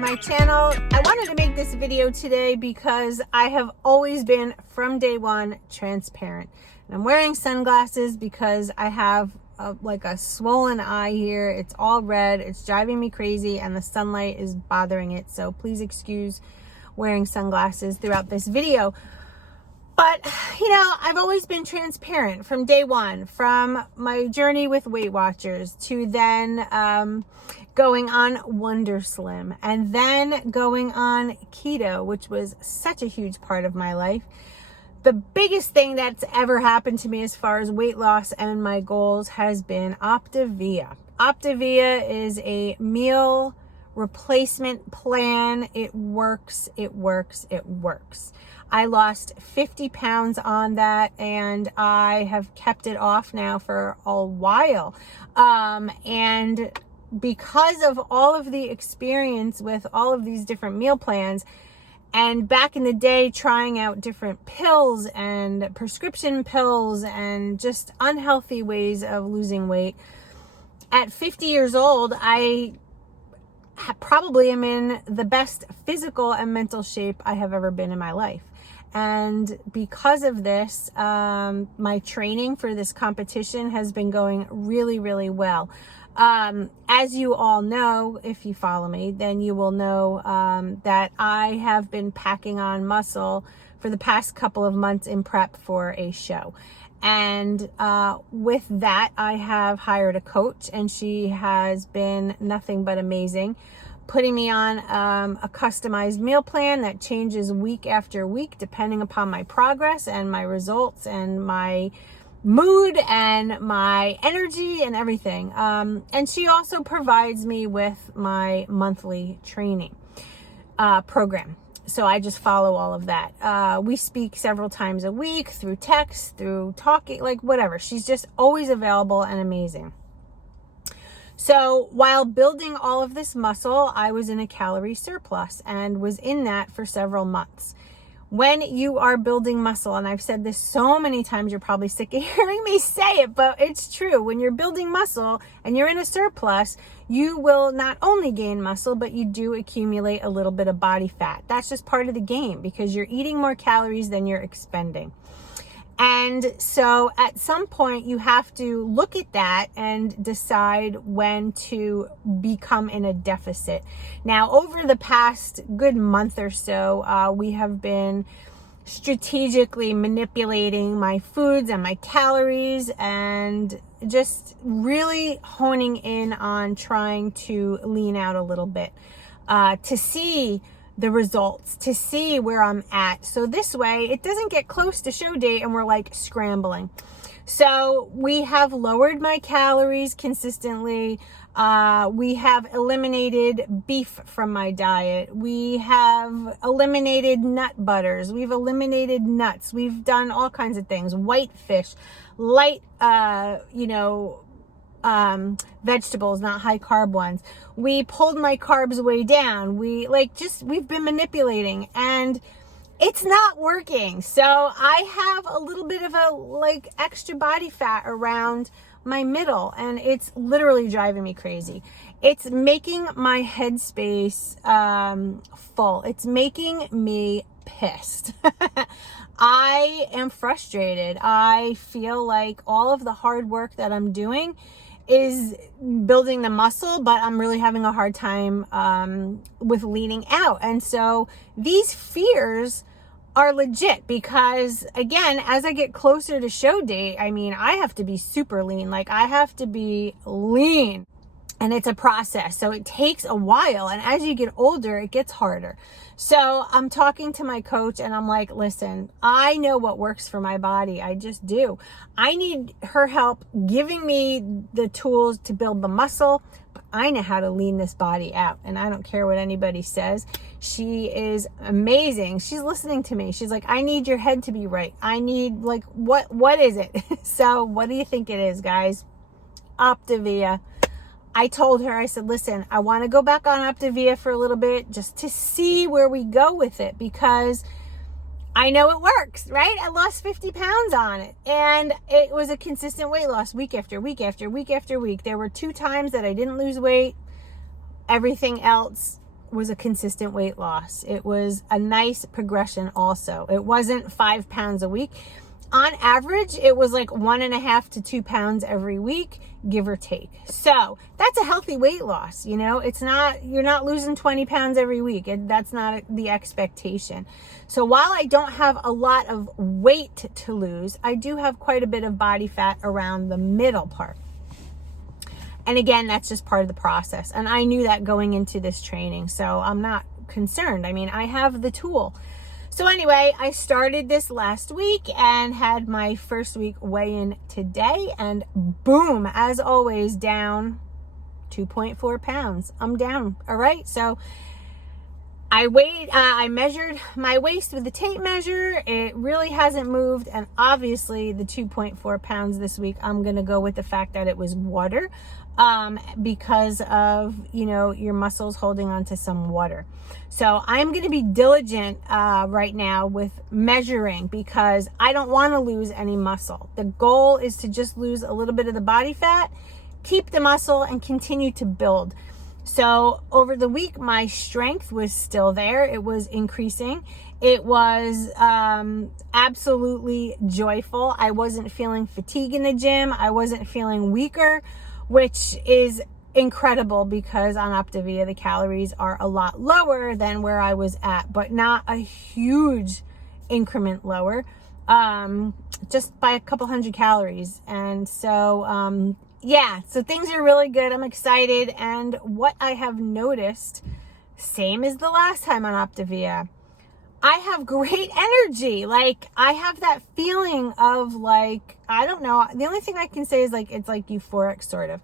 to my channel. I wanted to make this video today because I have always been, from day one, transparent. And I'm wearing sunglasses because I have like a swollen eye here. It's all red. It's driving me crazy and the sunlight is bothering it. So please excuse wearing sunglasses throughout this video. But, you know, I've always been transparent from day one, from my journey with Weight Watchers to then going on Wonder Slim and then going on keto, which was such a huge part of my life. The biggest thing that's ever happened to me as far as weight loss and my goals has been Optavia. Optavia is a meal replacement plan. It works, it works, it works. I lost 50 pounds on that and I have kept it off now for a while. And because of all of the experience with all of these different meal plans, and back in the day trying out different pills and prescription pills and just unhealthy ways of losing weight, at 50 years old, I probably am in the best physical and mental shape I have ever been in my life. And because of this, my training for this competition has been going really, really well. As you all know, if you follow me, then you will know that I have been packing on muscle for the past couple of months in prep for a show. And with that, I have hired a coach and she has been nothing but amazing, putting me on a customized meal plan that changes week after week depending upon my progress and my results and my mood and my energy and everything. And she also provides me with my monthly training program. So I just follow all of that. We speak several times a week through text, through talking, like whatever. She's just always available and amazing. So while building all of this muscle, I was in a calorie surplus and was in that for several months. When you are building muscle, and I've said this so many times, you're probably sick of hearing me say it, but it's true. When you're building muscle and you're in a surplus, you will not only gain muscle, but you do accumulate a little bit of body fat. That's just part of the game because you're eating more calories than you're expending. And so at some point you have to look at that and decide when to become in a deficit. Now, over the past good month or so, we have been strategically manipulating my foods and my calories and just really honing in on trying to lean out a little bit to see the results, to see where I'm at. So this way it doesn't get close to show date and we're like scrambling. So we have lowered my calories consistently. We have eliminated beef from my diet. We have eliminated nut butters. We've eliminated nuts. We've done all kinds of things. White fish, light, vegetables, not high carb ones. We pulled my carbs way down. We've been manipulating and it's not working. So I have a little bit of a extra body fat around my middle and it's literally driving me crazy. It's making my headspace full. It's making me pissed. I am frustrated. I feel like all of the hard work that I'm doing is building the muscle, but I'm really having a hard time with leaning out. And so these fears are legit because, again, as I get closer to show date, I have to be super lean. I have to be lean. And it's a process. So it takes a while. And as you get older, it gets harder. So I'm talking to my coach and I'm like, listen, I know what works for my body. I just do. I need her help giving me the tools to build the muscle, but I know how to lean this body out. And I don't care what anybody says. She is amazing. She's listening to me. She's like, I need your head to be right. I need what is it? So what do you think it is, guys? Optavia. I told her, I said, listen, I want to go back on Optavia for a little bit just to see where we go with it because I know it works, right? I lost 50 pounds on it and it was a consistent weight loss week after week after week after week. There were 2 times that I didn't lose weight. Everything else was a consistent weight loss. It was a nice progression also. It wasn't 5 pounds a week. On average, it was like 1.5 to 2 pounds every week, give or take. So that's a healthy weight loss. You know, it's not, you're not losing 20 pounds every week. That's not the expectation. So while I don't have a lot of weight to lose, I do have quite a bit of body fat around the middle part. And again, that's just part of the process. And I knew that going into this training, so I'm not concerned. I mean, I have the tool. So anyway, I started this last week and had my first week weigh-in today, and boom, as always, down 2.4 pounds. I'm down. All right. So I measured my waist with the tape measure. It really hasn't moved. And obviously the 2.4 pounds this week, I'm going to go with the fact that it was water, because of, you know, your muscles holding on to some water. So I'm going to be diligent right now with measuring, because I don't want to lose any muscle. The goal is to just lose a little bit of the body fat, keep the muscle, and continue to build. So over the week, my strength was still there. It was increasing. It was absolutely joyful. I wasn't feeling fatigue in the gym. I wasn't feeling weaker, which is incredible, because on Optavia, the calories are a lot lower than where I was at, but not a huge increment lower, just by a couple hundred calories. And so, yeah, so things are really good. I'm excited. And what I have noticed, same as the last time on Optavia, I have great energy. Like, I have that feeling of, like, I don't know. The only thing I can say is, like, it's like euphoric sort of.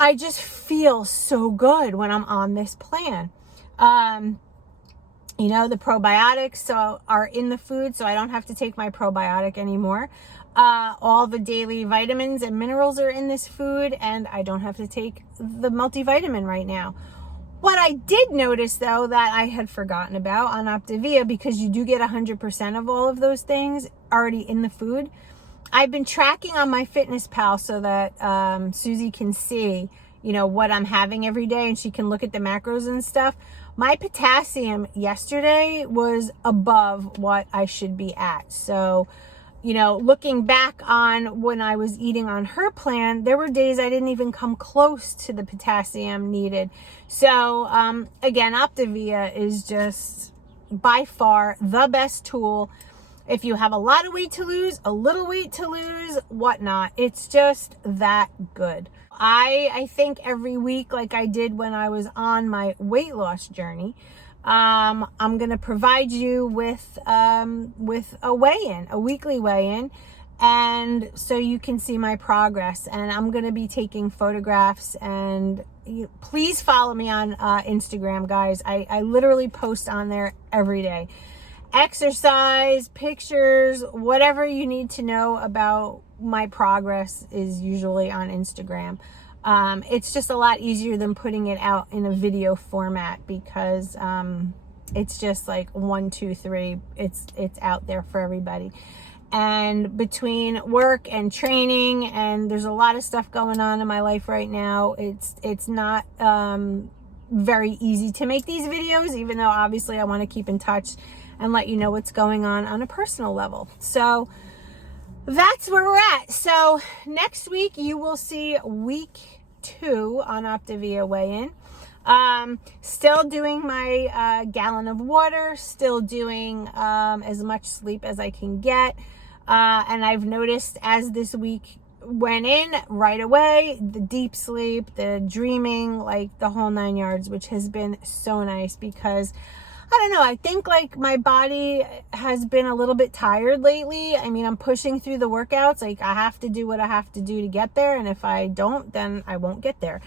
I just feel so good when I'm on this plan. You know, the probiotics are in the food, so I don't have to take my probiotic anymore. All the daily vitamins and minerals are in this food, and I don't have to take the multivitamin right now. What I did notice, though, that I had forgotten about on Optavia, because you do get 100% of all of those things already in the food, I've been tracking on my Fitness Pal so that Susie can see, you know, what I'm having every day, and she can look at the macros and stuff. My potassium yesterday was above what I should be at. So, you know, looking back on when I was eating on her plan, there were days I didn't even come close to the potassium needed. So, again, Optavia is just by far the best tool. If you have a lot of weight to lose, a little weight to lose, whatnot, it's just that good. I think every week, like I did when I was on my weight loss journey, I'm going to provide you with a weigh-in, a weekly weigh-in, and so you can see my progress. And I'm going to be taking photographs, and please follow me on Instagram, guys. I literally post on there every day. Exercise, pictures, whatever you need to know about my progress is usually on Instagram. It's just a lot easier than putting it out in a video format, because it's just like 1, 2, 3. It's out there for everybody. And between work and training, and there's a lot of stuff going on in my life right now, it's not very easy to make these videos, even though obviously I want to keep in touch and let you know what's going on a personal level. So that's where we're at. So next week you will see week 2 on Optavia weigh-in. Still doing my gallon of water, still doing as much sleep as I can get. And I've noticed as this week went in, right away, the deep sleep, the dreaming, like the whole 9 yards, which has been so nice, because I don't know, I think like my body has been a little bit tired lately. I mean, I'm pushing through the workouts. Like, I have to do what I have to do to get there. And if I don't, then I won't get there.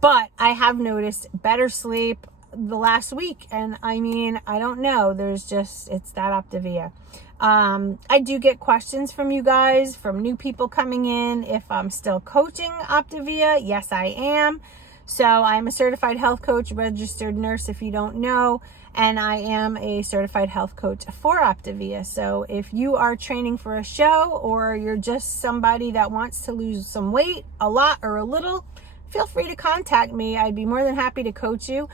But I have noticed better sleep the last week. And I mean, I don't know. There's just, it's that Optavia. I do get questions from you guys, from new people coming in, if I'm still coaching Optavia. Yes, I am. So I'm a certified health coach, registered nurse, if you don't know, and I am a certified health coach for Optavia. So if you are training for a show, or you're just somebody that wants to lose some weight, a lot or a little, feel free to contact me. I'd be more than happy to coach you.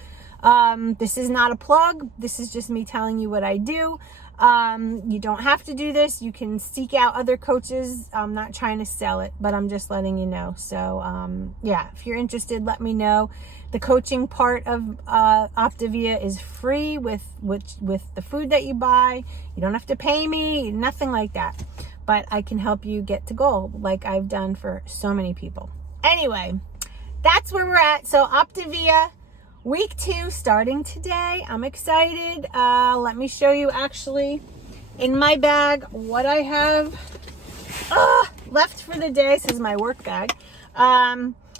This is not a plug. This is just me telling you what I do. You don't have to do this. You can seek out other coaches. I'm not trying to sell it, but I'm just letting you know. So, yeah, if you're interested, let me know. The coaching part of Optavia is free with the food that you buy. You don't have to pay me, nothing like that. But I can help you get to goal like I've done for so many people. Anyway, that's where we're at. So Optavia week 2 starting today. I'm excited. Let me show you actually in my bag what I have left for the day. This is my work bag.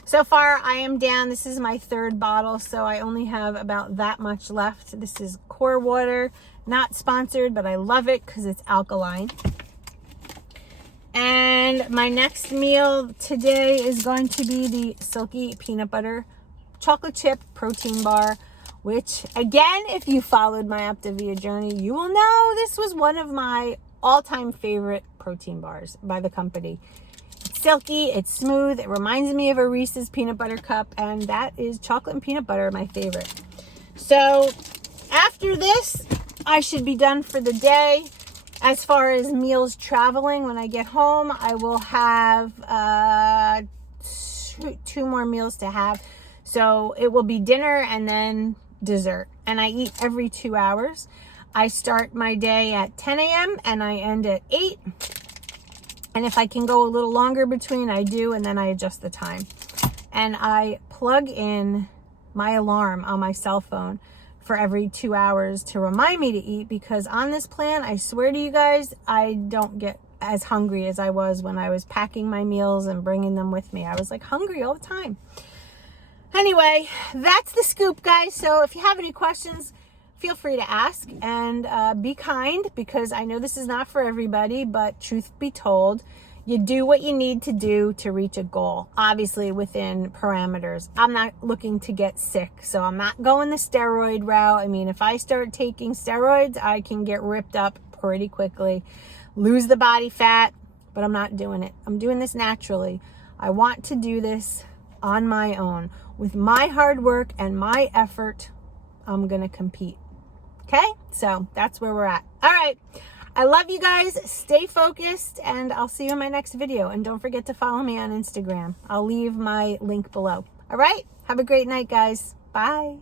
So far I am down. This is my 3rd bottle, so I only have about that much left. This is Core Water, not sponsored, but I love it because it's alkaline. And my next meal today is going to be the Silky Peanut Butter Chocolate Chip Protein Bar, which again, if you followed my Optavia journey, you will know this was one of my all-time favorite protein bars by the company. It's silky, it's smooth, it reminds me of a Reese's peanut butter cup, and that is chocolate and peanut butter, my favorite. So after this, I should be done for the day. As far as meals traveling, when I get home, I will have two more meals to have. So it will be dinner and then dessert. And I eat every 2 hours. I start my day at 10 a.m. and I end at 8. And if I can go a little longer between, I do, and then I adjust the time. And I plug in my alarm on my cell phone for every 2 hours to remind me to eat, because on this plan, I swear to you guys, I don't get as hungry as I was when I was packing my meals and bringing them with me. I was like hungry all the time. Anyway, that's the scoop, guys. So if you have any questions, feel free to ask, and be kind, because I know this is not for everybody, but truth be told, you do what you need to do to reach a goal, obviously within parameters. I'm not looking to get sick, so I'm not going the steroid route. I mean, if I start taking steroids, I can get ripped up pretty quickly, lose the body fat, but I'm not doing it. I'm doing this naturally. I want to do this on my own. With my hard work and my effort, I'm going to compete. Okay? So that's where we're at. All right. I love you guys. Stay focused, and I'll see you in my next video. And don't forget to follow me on Instagram. I'll leave my link below. All right? Have a great night, guys. Bye.